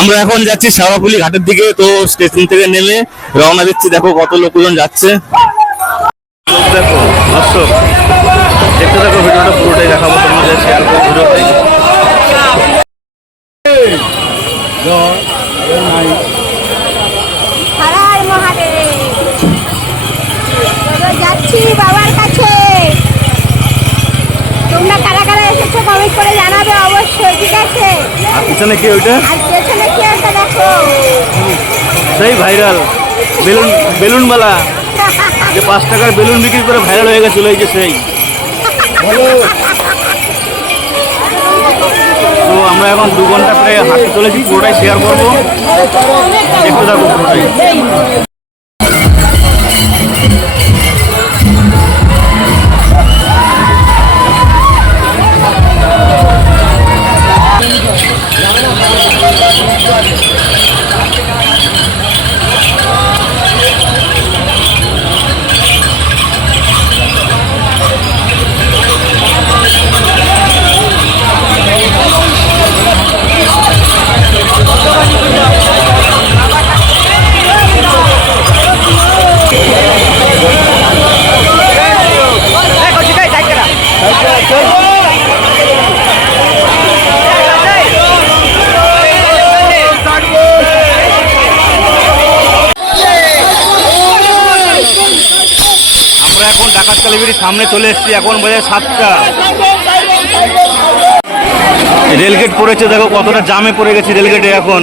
আমরা এখন যাচ্ছি শেওড়াফুলি ঘাটের দিকে তো স্টেশন থেকে নেমে রওনা দিচ্ছি। দেখো কত লোকজন যাচ্ছে। দেখো দর্শক দেখতে দেখো ভিডিওটা পুরোটাই দেখাবো তোমাদের শেয়ার করব ভিডিওটাই হারার মহাদেব। এবার যাচ্ছি বাবার কাছে। তোমরা কারা কারা এসেছ কমেন্ট করে জানাবে অবশ্যই ঠিক আছে? আর পিছনে কি ওইটা আর পেছনে কি আছে দেখো সেই ভাইরাল, বেলুন বেলুনওয়ালা যে পাঁচ টাকার বেলুন বিক্রি করে ভাইরাল হয়ে গেছিল, এই যে সেই। তো আমরা এখন দু ঘণ্টা প্রায় হাঁটতে চলেছি, পুরোটাই শেয়ার করব। দেখতে থাকো পুরোটাই। আমরা এখন ডাকাত কালীবাড়ির সামনে চলে এসছি, এখন বাজে সাতটা। রেলগেট পড়েছে, দেখো কতটা জামে পড়ে গেছে রেলগেটে এখন।